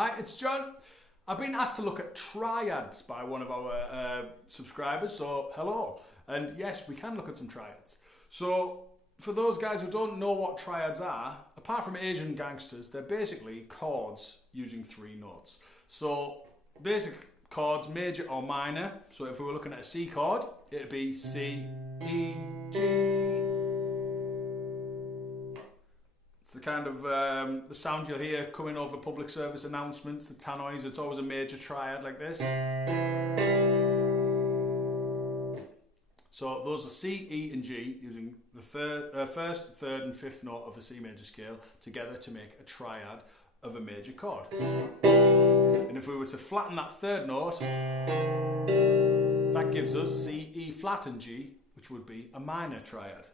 Hi, it's John. I've been asked to look at triads by one of our subscribers, so hello. And yes, we can look at some triads. So for those guys who don't know what triads are, apart from Asian gangsters, they're basically chords using 3 notes. So basic chords, major or minor. So if we were looking at a C chord, it'd be C, E, G. It's the kind of the sound you'll hear coming over public service announcements, the tannoys. It's always a major triad like this. So those are C, E and G, using the first, third and fifth note of the C major scale together to make a triad of a major chord. And if we were to flatten that third note, that gives us C, E flat and G, which would be a minor triad.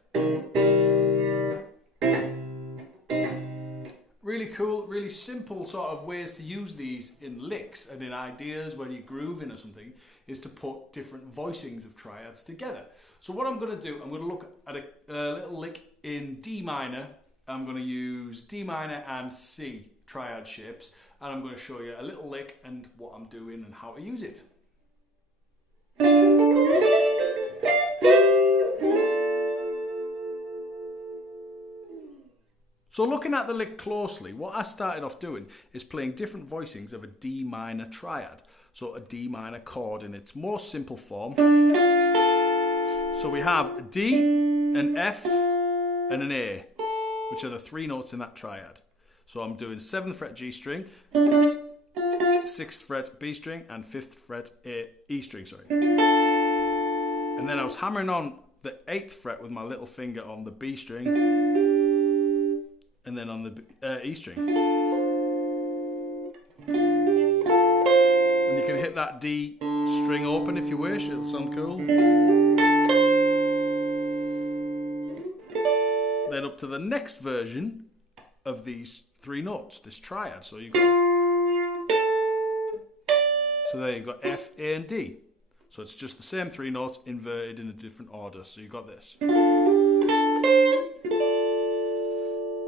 Really cool, really simple sort of ways to use these in licks and in ideas when you're grooving or something, is to put different voicings of triads together. So what I'm going to do, I'm going to look at a little lick in D minor. I'm going to use D minor and C triad shapes, and I'm going to show you a little lick and what I'm doing and how to use it. So looking at the lick closely, what I started off doing is playing different voicings of a D minor triad. So a D minor chord in its most simple form. So we have a D, an F and an A, which are the 3 notes in that triad. So I'm doing 7th fret G string, 6th fret B string and 5th fret E string, sorry. And then I was hammering on the 8th fret with my little finger on the B string, and then on the E string. And you can hit that D string open if you wish, it'll sound cool. Then up to the next version of these 3 notes, this triad. So you got, so there you've got F, A and D. So it's just the same 3 notes inverted in a different order. So you got this.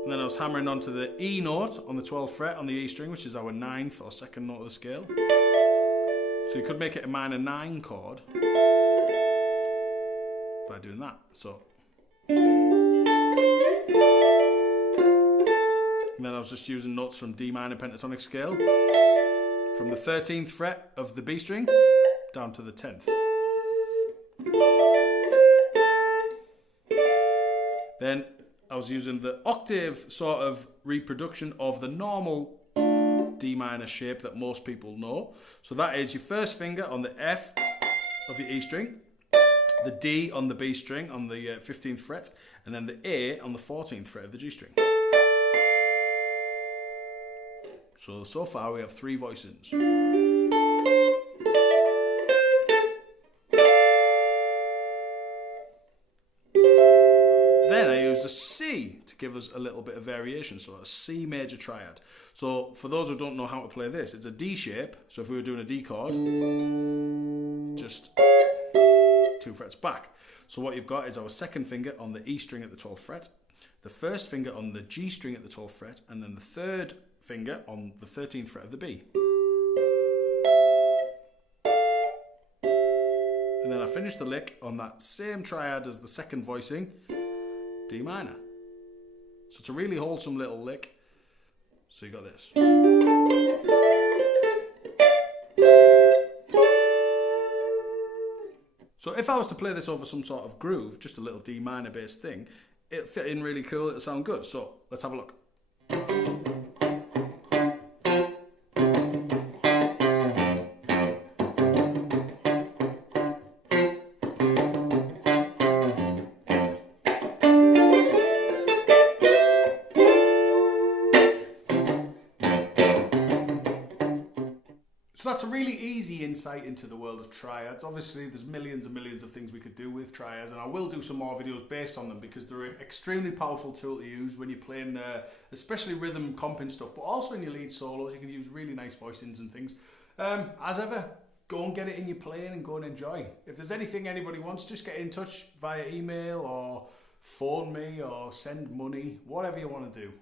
And then I was hammering onto the E note on the 12th fret on the E string, which is our 9th or 2nd note of the scale. So you could make it a minor 9 chord by doing that. So, and then I was just using notes from D minor pentatonic scale, from the 13th fret of the B string down to the 10th. Then I was using the octave sort of reproduction of the normal D minor shape that most people know. So that is your first finger on the F of your E string, the D on the B string on the 15th fret, and then the A on the 14th fret of the G string. So far we have 3 voicings. Then I used a C to give us a little bit of variation, so a C major triad. So for those who don't know how to play this, it's a D shape. So if we were doing a D chord, just 2 frets back. So what you've got is our 2nd finger on the E string at the 12th fret, the 1st finger on the G string at the 12th fret, and then the 3rd finger on the 13th fret of the B. And then I finish the lick on that same triad as the 2nd voicing, D minor. So it's a really wholesome little lick. So you got this. So if I was to play this over some sort of groove, just a little D minor based thing, it'll fit in really cool, it'll sound good. So let's have a look. So that's a really easy insight into the world of triads. Obviously there's millions and millions of things we could do with triads, and I will do some more videos based on them because they're an extremely powerful tool to use when you're playing especially rhythm comping stuff, but also in your lead solos you can use really nice voicings and things. As ever, go and get it in your playing and go and enjoy. If there's anything anybody wants, just get in touch via email or phone me or send money, whatever you want to do.